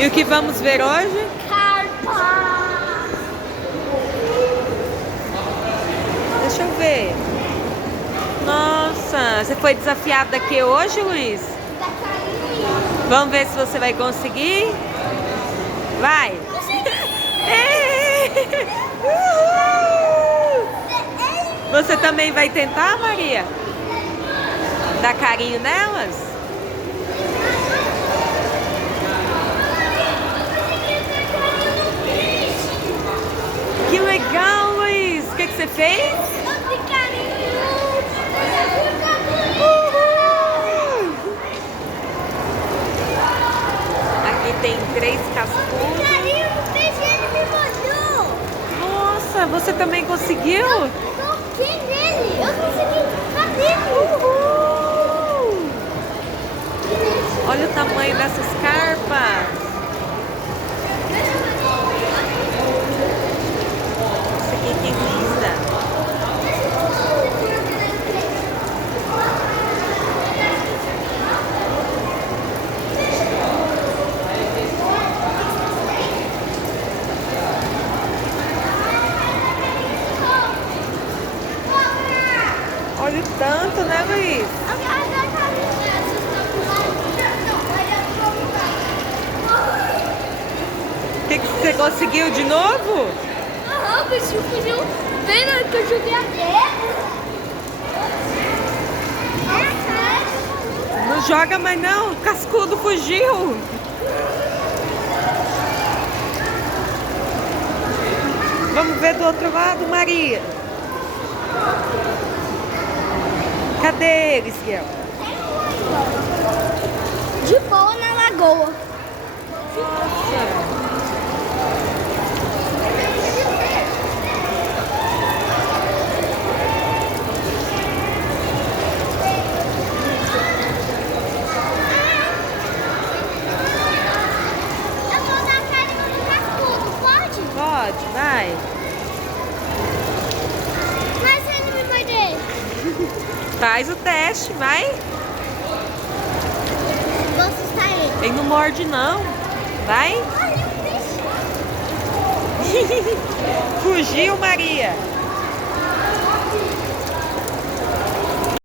E o que vamos ver hoje? Carpa. Deixa eu ver. Nossa, você foi desafiado aqui hoje, Luiz? Da carinha. Vamos ver se você vai conseguir? Vai! Uhul! Você também vai tentar, Maria? Dar carinho nelas? Que legal, Luiz! O que você fez? Uhul! Aqui tem 3 cascudos. Nossa, você também conseguiu? Eu toquei nele. Eu consegui tocar nele. Uhul! Olha o tamanho dessas carpas. Essa aqui que linda. Olha o tanto, né, Luiz? O que você conseguiu de novo? Aham, o bichinho fugiu bem na hora que eu joguei a terra. Não joga mais não, o cascudo fugiu. Vamos ver do outro lado, Maria. Cadê eles, Guel? De boa na lagoa. Eu vou dar carinho no cascudo, pode? Pode, vai. Mas se ele me morder? Faz o teste, vai. Vou assustar ele. Ele não morde não. Vai. Olha o peixe. Fugiu, Maria.